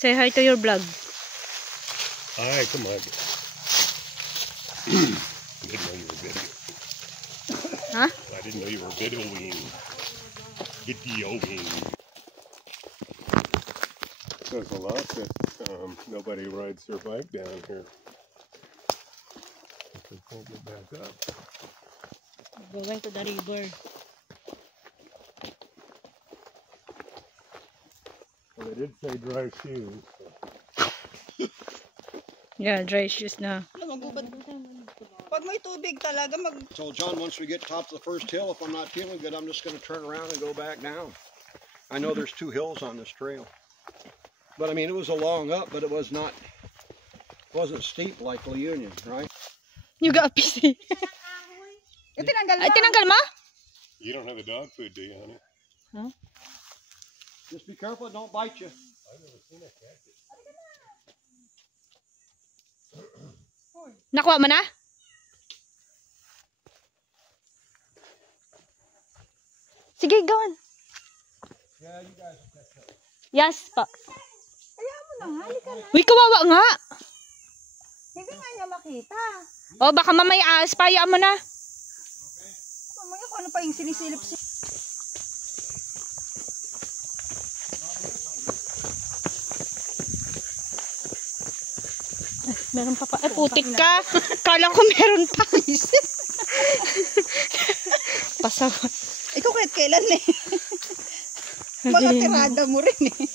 Say hi to your vlog. Hi, come on. Didn't know you were videoing. Huh? I didn't know you were videoing. Says a lot that nobody rides their bike down here. They pulled it back up. Going to the river. Well, they did say dry shoes. So. Yeah, dry shoes na. Pag may tubig talaga So John, once we get top of the first hill, if I'm not feeling good, I'm just going to turn around and go back down. I know there's 2 hills on this trail. But I mean, it was a long up, but it wasn't steep like La Union, right? You got a PC. Tinanggal mo. Ay, tinanggal mo? You don't have the dog food, do you, honey? Huh? Just be careful, it don't bite you. I've never seen a cactus. Nakuha mo na? Sige, go on. Yeah, you guys will catch up. Yes, pa. Kaya mo na, halika na. Uy, kawawa nga. Hindi nga niya makita. O, baka mamaya spaya mo na. Mamaya kung ano pa yung sinisilip siya. Meron pa pa. Ay, putik ka. Kala ko meron pa. Pasawa. Ikaw kahit kailan eh. Mga tirada mo rin eh.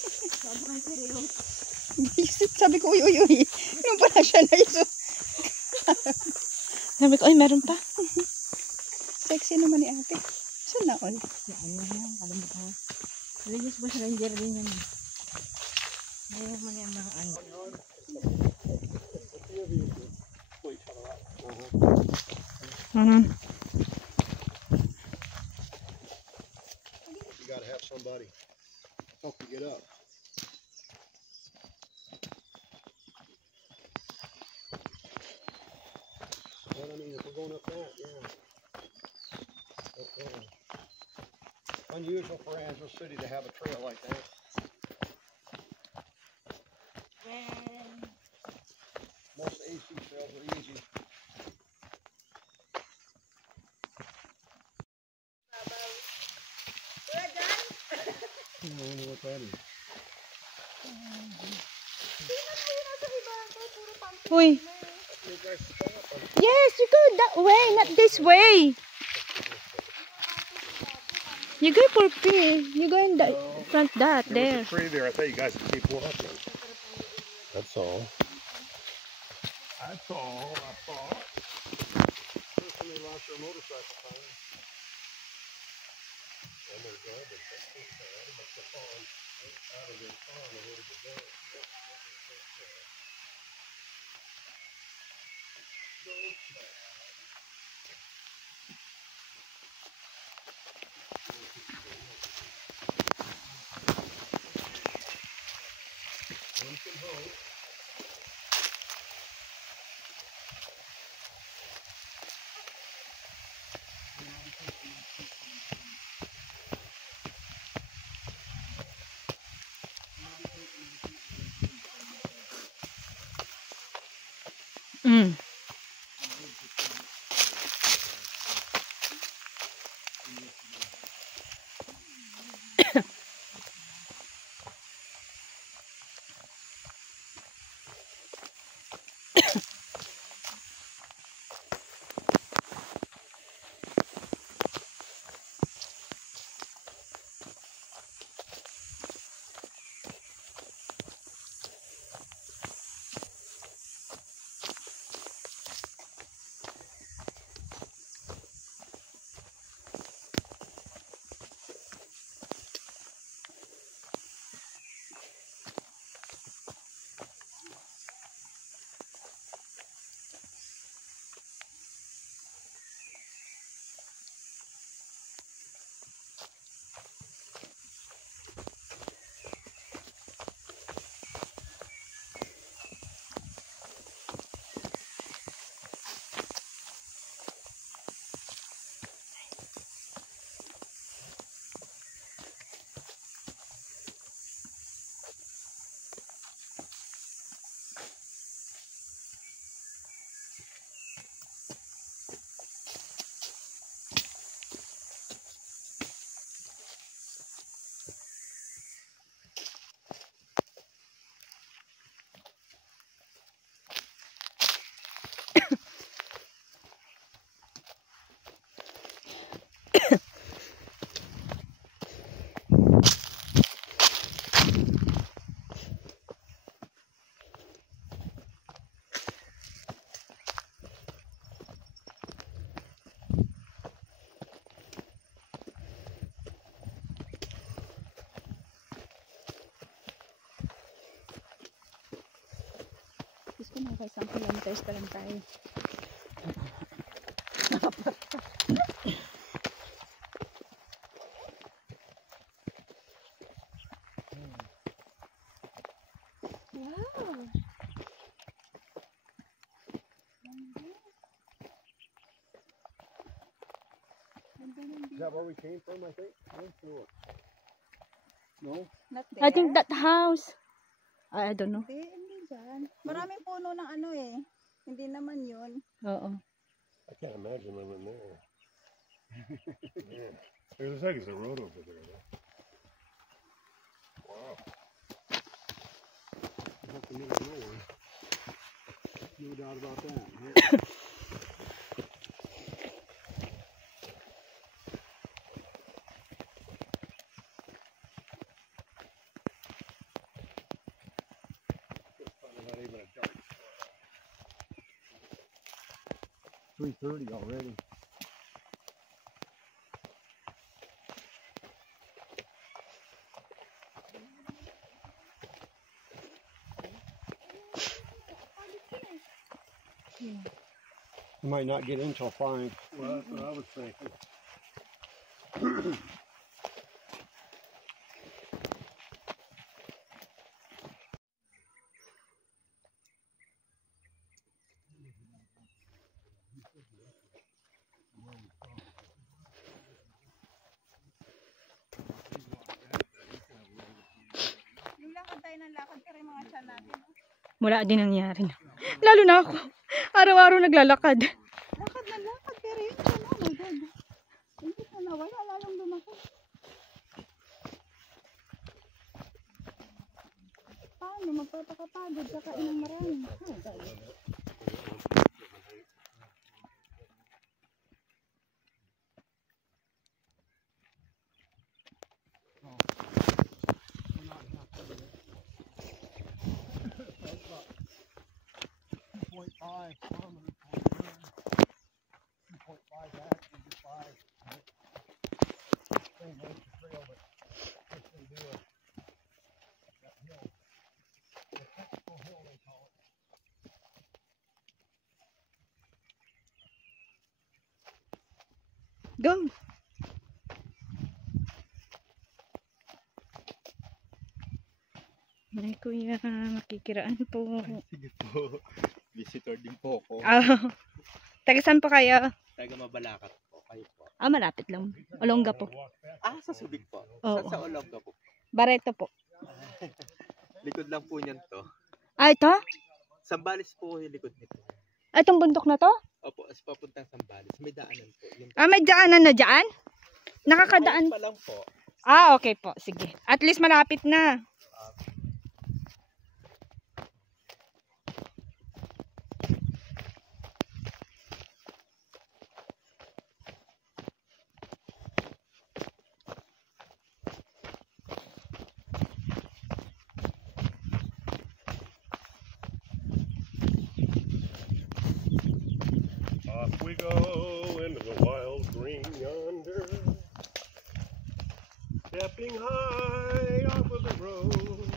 Sabi ko, uy. Nung pala siya na iso. Sabi ko, ay, meron pa. Sexy naman ni ate. Saan na all? Yan na yan. Alam mo ka. Religious bush ranger din yan. Mayroon mo niya mga ano. Ano? You got to have somebody help you get up. Well, I mean, if we're going up that, yeah. Okay. Unusual for Angelo City to have a trail like that. Most AC trails are easy. I wonder what that is. Uy. Yes, you go that way, not this way. You go for free. You go in the front that There there. was a tree there. I thought you guys would keep walking. That's all. That's all I thought. Somebody lost their motorcycle tire. And they're garbage. That's too sad. It must have fallen out of their car and a little bit down. So sad. One can hope. Mm. Okay, 1 kilometers pa lang tayo. Wow! Is that where we came from, I think? No? Not there? I think that house. I don't know. Hindi dyan. Maraming puno ng ano eh. Hindi naman yun. Oo. I can't imagine living there. Yeah. It looks like there's a road over there, though. Wow. Up in the middle of nowhere. No doubt about that. Huh? Probably not even a dark. 3:30 already. You might not get in till 5. Well, that's what I was thinking. Yung lakad tayo ng lakad pero yung mga tiyan natin. Wala din nangyari. Lalo na ako. Araw-araw naglalakad. Lakad na lakad pero yung tiyan, oh my God. Hindi na nawala, lalong lumaki. Paano magpapakapagod sa kain ng marami? Oh my God. Go. Ay, kuya, makikiraan po. Sige po. Visitor din po ako. Taga saan po kayo? Taga Mabalacat po. Kayo po. Malapit lang. Olongga po. Sa Subic po. Oo. Sa Olongga po. Barreto po. Likod lang po niyan to. Ito? Sambales po yung likod nito. Itong bundok na to? Opo, as papuntang Sambales. May daanan po. Yung May daanan na dyan? Nakakadaan. pa lang po. Okay po. Sige. At least malapit na. Off we go into the wild green yonder, stepping high off of the road.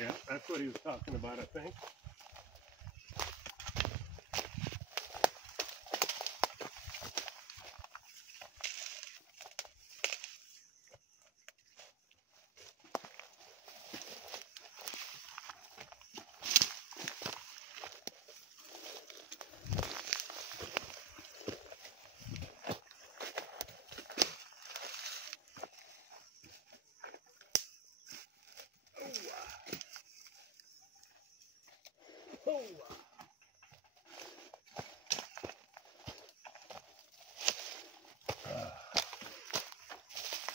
Yeah, that's what he was talking about, I think.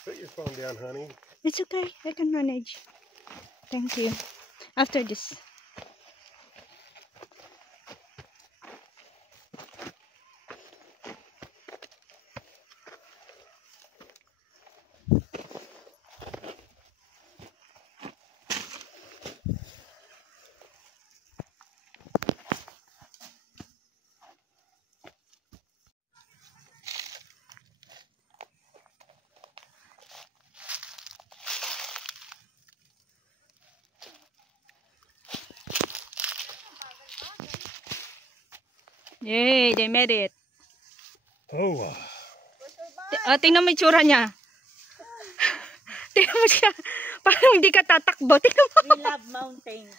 Put your phone down, honey. It's okay. I can manage. Thank you. After this. Yay, they made it. Oh, Tingnan mo yung tsura niya. Tingnan mo siya. Parang hindi ka tatakbo. Tingnan mo. We love mountains.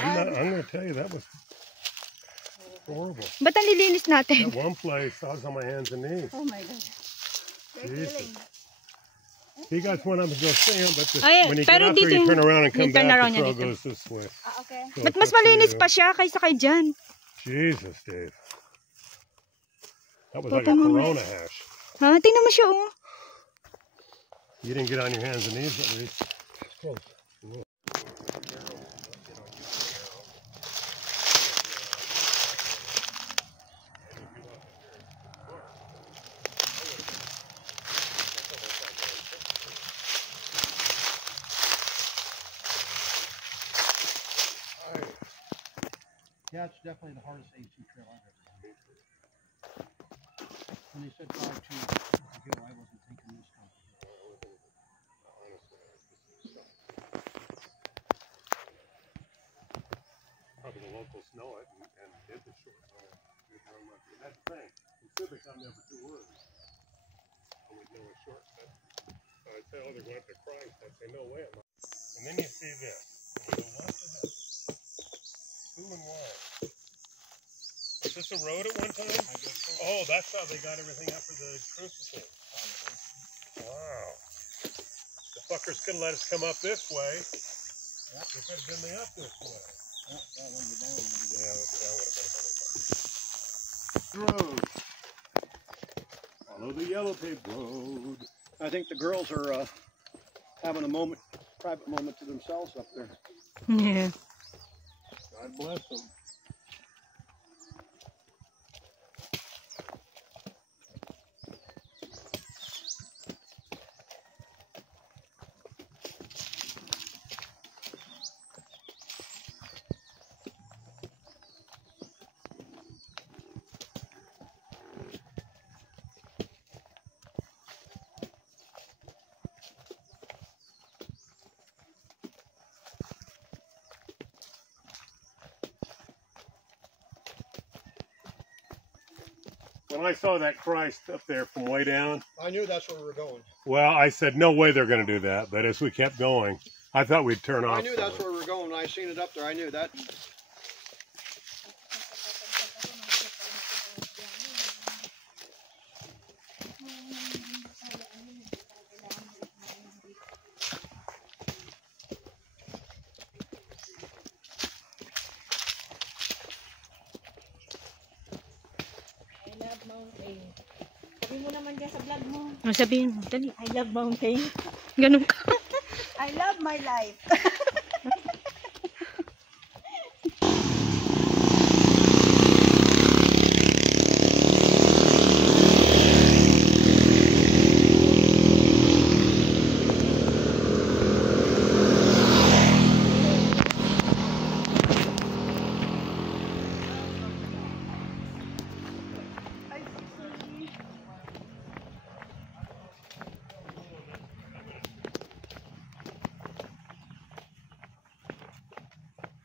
I'm going to tell you, that was horrible. Ba't ang lilinis natin? At one place, I was on my hands and knees. Oh my God. They're Jesus. killing. You guys went up and go see him, but Ay, when you get pero out there, you dito turn around and come turn back, around the yan trail dito. goes this way. Okay. So Ba't it's mas up to malinis you. pa siya kaysa kay Jan? Jesus, Dave. That was like Puta a mo. Corona hash. Ha? Tingnan mo siya, oh. You didn't get on your hands and knees, at least. It's close. Yeah, it's definitely the hardest A2 trail I've ever done. When they said 5.2 hill, I wasn't thinking this time. Probably the locals know it and did the short run. That's the thing. In Subic, I'm there for 2 words. I would know a shortcut. So I'd say, oh, they're going up to Christ. I'd say, no way. I'm not. And then you see this. And you go, what the hell? Who and why? Was this a road at one time? I guess so. Oh, that's how they got everything up for the crucifix. Wow. The fuckers could have let us come up this way. They could have been me up this way. Yeah, that would have been road. Follow the yellow paved road. I think the girls are having a moment, private moment to themselves up there. Yeah. God bless them. When I saw that Christ up there from way down, I knew that's where we were going. well, I said, no way they're going to do that. But as we kept going, I thought we'd turn off. I knew that's where we were going. When I seen it up there, I knew that. I love mountain. Sabi mo naman dyan sa vlog mo. Sabihin mo, dali. I love mountain. Ganun ka. I love my life.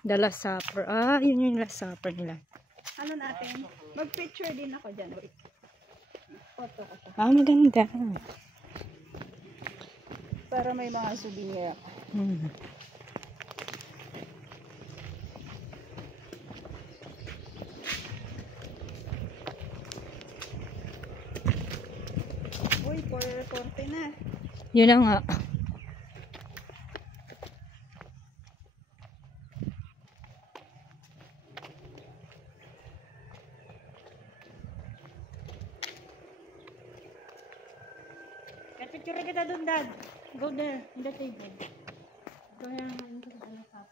The Last Supper. Ah, yun yung Last Supper nila. Ano natin? Mag-picture din ako dyan. Wait. Photo ko siya. Ah, maganda. Para may mga souvenir ako. Hmm. Uy, 4:40 na. Yun na nga. Picture kita dun, Dad. Go there, in the table. Go here, into the laptop.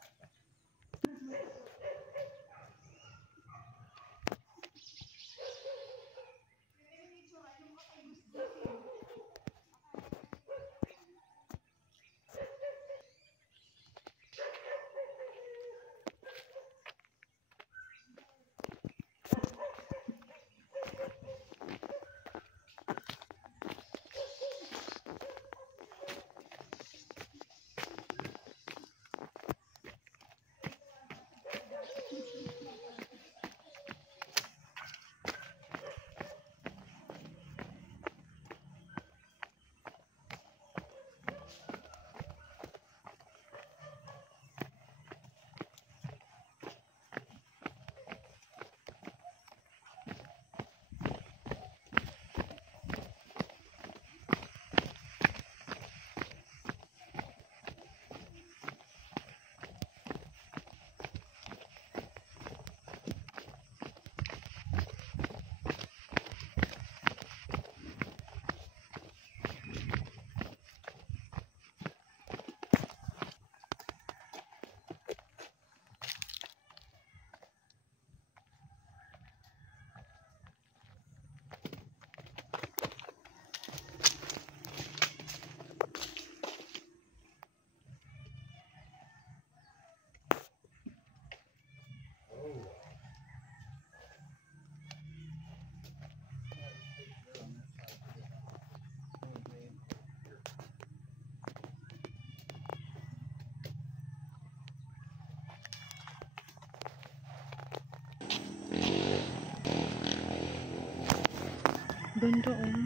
Ganda oh.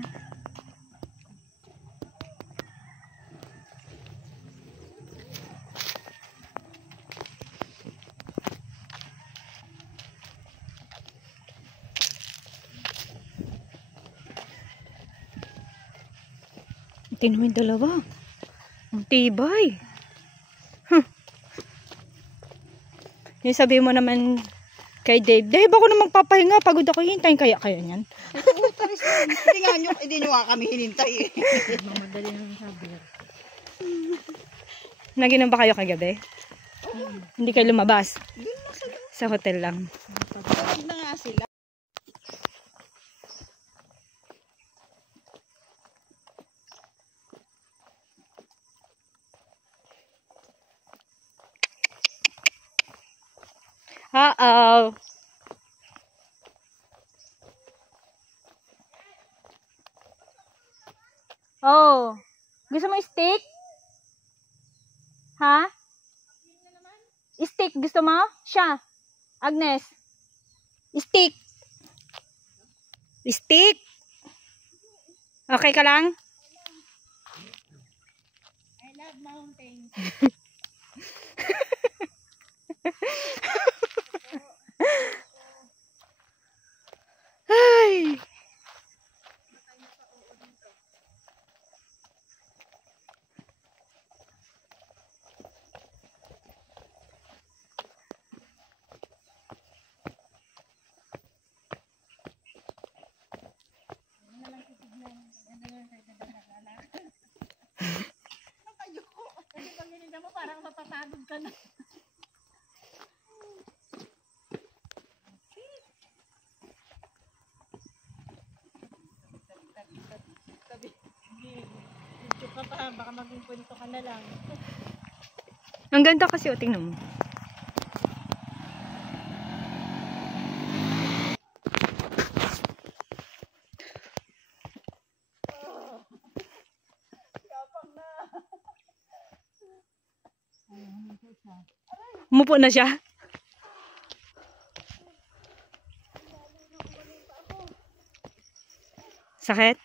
Tingnan mo yung dalawa. Ang tibay. Huh. Yung sabihin mo naman kay Dave, Dave ako na magpapahinga, pagod ako, hintayin kaya niyan. Hindi nyo nga kami hinintay eh. Mamadali naman sabi. Naginom ba kayo kagabi? Hindi kayo lumabas? Sa hotel lang. Pagod na nga sila. Uh-oh. Oh. Gusto mo steak? Ha? Steak gusto mo? Siya. Agnes. Steak. Steak. Okay ka lang? I love mountains. Ay. Kasi pag nilinda mo parang mapapagod ka na. Video ka pa, baka maging kwento ka na lang. Ang ganda kasi, o, tingnan mo. Umupo na siya. Sakit?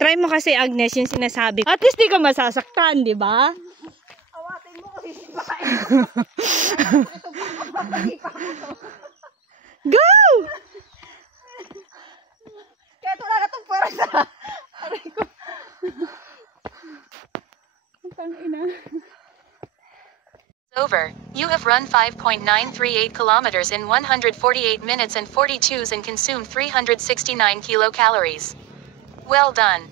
Try mo kasi, Agnes, yung sinasabi. At least di ka masasaktan, di ba? Awatin mo kasi sipain. Go! Kaya ito lang itong pwersa. Aray ko. Over. You have run 5.938 kilometers in 148 minutes and 42s and consumed 369 kilocalories. Well done.